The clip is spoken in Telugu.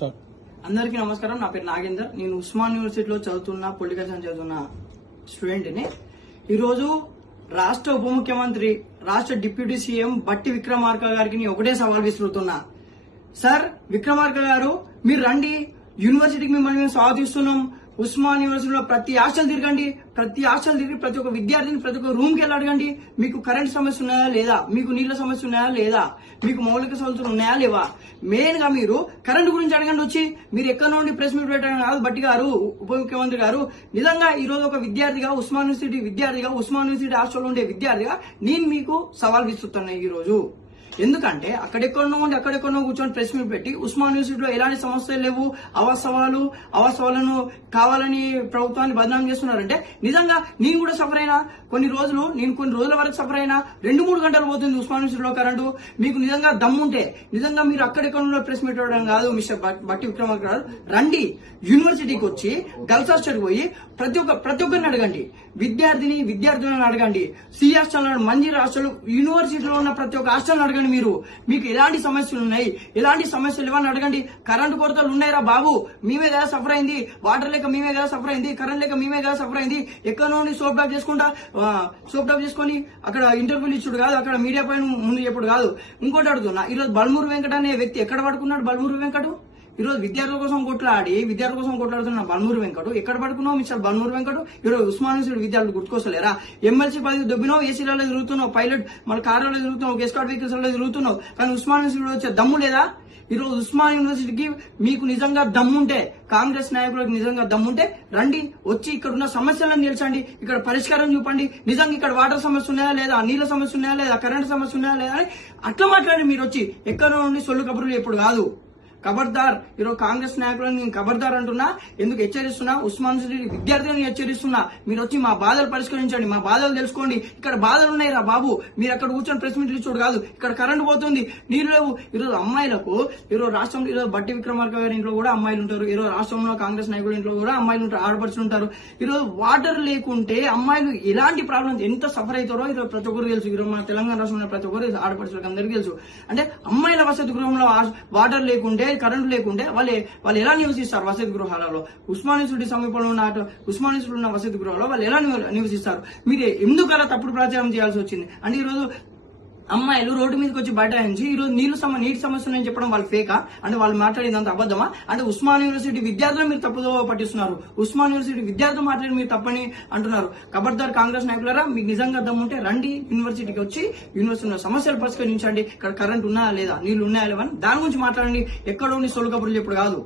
స్టార్ట్ అందరికీ నమస్కారం నా పేరు నాగేందర్ నేను ఉస్మాన్ యూనివర్సిటీలో చదువుతున్న పొలిటికల్ సైన్స్ చదువుతున్న స్టూడెంట్ని ఈరోజు రాష్ట్ర ఉప ముఖ్యమంత్రి రాష్ట్ర డిప్యూటీ సీఎం బట్టి విక్రమార్క గారికి నేను ఒకటే సవాల్ విసురుతున్నా సార్ విక్రమార్క గారు మీరు రండి యూనివర్సిటీకి మిమ్మల్ని మేము స్వాగతిస్తున్నాం ఉస్మాన్ యూనివర్సిటీలో ప్రతి హాస్టల్ తిరగండి ప్రతి హాస్టల్ తిరిగి ప్రతి ఒక్క విద్యార్థిని ప్రతి ఒక్క రూమ్కి వెళ్ళి అడగండి మీకు కరెంట్ సమస్య ఉన్నాయా లేదా మీకు నీళ్ళ సమస్య ఉన్నాయా లేదా మీకు మౌలిక సమస్యలు ఉన్నాయా లేవా మెయిన్గా మీరు కరెంట్ గురించి అడగండి వచ్చి మీరు ఎక్కడ నుండి ప్రెస్ మీట్ పెట్టడం కాదు బట్టి గారు ఉప ముఖ్యమంత్రి గారు నిజంగా ఈ రోజు ఒక విద్యార్థిగా ఉస్మాన్ యూనివర్సిటీ విద్యార్థిగా ఉస్మాన్ యూనివర్సిటీ హాస్టల్లో ఉండే విద్యార్థిగా నేను మీకు సవాల్ విస్తున్నాను రోజు ఎందుకంటే అక్కడెక్కడో ఉండి అక్కడెక్కడో కూర్చొని ప్రెస్ మీట్ పెట్టి ఉస్మాన్ లో ఎలాంటి సమస్యలు లేవు అవసరాలు అవసరాలను కావాలని ప్రభుత్వాన్ని బదనాం చేస్తున్నారంటే నిజంగా నేను కూడా సఫర్ అయినా కొన్ని రోజులు నేను కొన్ని రోజుల వరకు సఫర్ అయినా రెండు మూడు గంటలు పోతుంది ఉస్మాన్ యూనివర్సిటీలో కరెంటు మీకు నిజంగా దమ్ముంటే నిజంగా మీరు అక్కడెక్కడో ప్రెస్ మీట్ అవ్వడం కాదు మిస్టర్ బట్టి విక్రమార్క గారు రండి యూనివర్సిటీకి వచ్చి గల్స్ హాస్టల్ పోయి ప్రతి ఒక్క ప్రతి ఒక్కరిని అడగండి విద్యార్థిని విద్యార్థులను అడగండి సి హాస్టల్ మంజీర్ హాస్టల్ యూనివర్సిటీలో ఉన్న ప్రతి ఒక్క హాస్టల్ని అడగండి మీరు మీకు ఎలాంటి సమస్యలు ఉన్నాయి ఎలాంటి సమస్యలు ఇవ్వని అడగండి కరెంటు కొరతలు ఉన్నాయిరా బాబు మేమే కదా సఫర్ అయింది వాటర్ లేక మేమే కదా సఫర్ అయింది కరెంట్ లేక మేమే కదా సఫర్ అయింది ఎక్కడ నుండి సోప్ డాప్ చేసుకుంటా సోప్ డాప్ చేసుకొని అక్కడ ఇంటర్వ్యూలు ఇచ్చుడు కాదు అక్కడ మీడియా పైన ముందు చెప్పుడు కాదు ఇంకోటి అడుగుతున్నా ఈరోజు బల్మూరు వెంకట అనే వ్యక్తి ఎక్కడ పడుకున్నాడు బల్మూరు వెంకట ఈరోజు విద్యార్థుల కోసం కొట్లాడి విద్యార్థుల కోసం కొట్లాడుతున్న బన్మూరు వెంకటు ఎక్కడ పడుకున్నావు మిస్టర్ బన్మూరు వెంకటు ఈరోజు ఉస్మాన్ సీడ్ విద్యార్థులు గుర్తుకొస్తలేరా ఎమ్మెల్సీ పదవి దొబ్బినావు ఏసీలలో తిరుగుతున్నావు పైలట్ మన కార్లలో తిరుగుతున్నావు వెహికల్స్ లో తిరుగుతున్నావు కానీ ఉస్మాన్ సీడ్ వచ్చే దమ్ము లేదా ఈరోజు ఉస్మాన్ యూనివర్సిటీకి మీకు నిజంగా దమ్ముంటే కాంగ్రెస్ నాయకులకు నిజంగా దమ్ముంటే రండి వచ్చి ఇక్కడ ఉన్న సమస్యలను నిల్చండి ఇక్కడ పరిష్కారం చూపండి నిజంగా ఇక్కడ వాటర్ సమస్య ఉన్నాయా లేదా నీళ్ళ సమస్య ఉన్నాయా లేదా కరెంట్ సమస్య ఉన్నాయా లేదా అని అట్లా మాట్లాడి మీరు వచ్చి ఎక్కడ నుండి సొల్లు కబుర్లు ఎప్పుడు కాదు ఖబర్దార్ ఈరోజు కాంగ్రెస్ నాయకులను నేను ఖబర్దార్ అంటున్నా ఎందుకు హెచ్చరిస్తున్నా ఉస్మాన్ విద్యార్థులను హెచ్చరిస్తున్నా మీరు వచ్చి మా బాధలు పరిష్కరించండి మా బాధలు తెలుసుకోండి ఇక్కడ బాధలు ఉన్నాయి రా బాబు మీరు అక్కడ కూర్చొని ప్రెస్ మీట్లు చూడు కాదు ఇక్కడ కరెంట్ పోతుంది నీరు లేవు ఈరోజు అమ్మాయిలకు ఈరోజు రాష్ట్రంలో ఈరోజు బట్టి విక్రమార్క గారి ఇంట్లో కూడా అమ్మాయిలు ఉంటారు ఈరోజు రాష్ట్రంలో కాంగ్రెస్ నాయకుల ఇంట్లో కూడా అమ్మాయిలు ఉంటారు ఆడపడుచులు ఉంటారు ఈరోజు వాటర్ లేకుంటే అమ్మాయిలు ఎలాంటి ప్రాబ్లం ఎంత సఫర్ అవుతారో ఈరోజు ప్రతి ఒక్కరు తెలుసు ఈరోజు మన తెలంగాణ రాష్ట్రంలో ప్రతి ఒక్కరు ఆడపడుచులకు అందరికీ తెలుసు అంటే అమ్మాయిల వసతి గృహంలో వాటర్ లేకుంటే దగ్గర కరెంటు లేకుంటే వాళ్ళు వాళ్ళు ఎలా నివసిస్తారు వసతి గృహాలలో ఉస్మానిసుడి సమీపంలో ఉన్న ఉస్మానిసుడు ఉన్న వసతి గృహాలలో వాళ్ళు ఎలా నివసిస్తారు మీరు ఎందుకు అలా తప్పుడు ప్రచారం చేయాల్సి వచ్చింది అంటే ఈరోజు అమ్మాయిలు రోడ్డు మీదకి వచ్చి బైఠాయించి ఈ రోజు నీళ్లు సమ నీటి సమస్య నేను చెప్పడం వాళ్ళు ఫేకా అంటే వాళ్ళు మాట్లాడేదంత అబద్దమా అంటే ఉస్మాన్ యూనివర్సిటీ విద్యార్థులు మీరు తప్పుదో పట్టిస్తున్నారు ఉస్మాన్ యూనివర్సిటీ విద్యార్థులు మాట్లాడి మీరు తప్పని అంటున్నారు కబర్దార్ కాంగ్రెస్ నాయకులరా మీకు నిజంగా ఉంటే రండి యూనివర్సిటీకి వచ్చి యూనివర్సిటీ సమస్యలు పరిష్కరించండి ఇక్కడ కరెంట్ ఉన్నాయా లేదా నీళ్లు ఉన్నాయా లేవని దాని గురించి మాట్లాడండి ఎక్కడో నీ సోలు కబుర్లు చెప్పుడు కాదు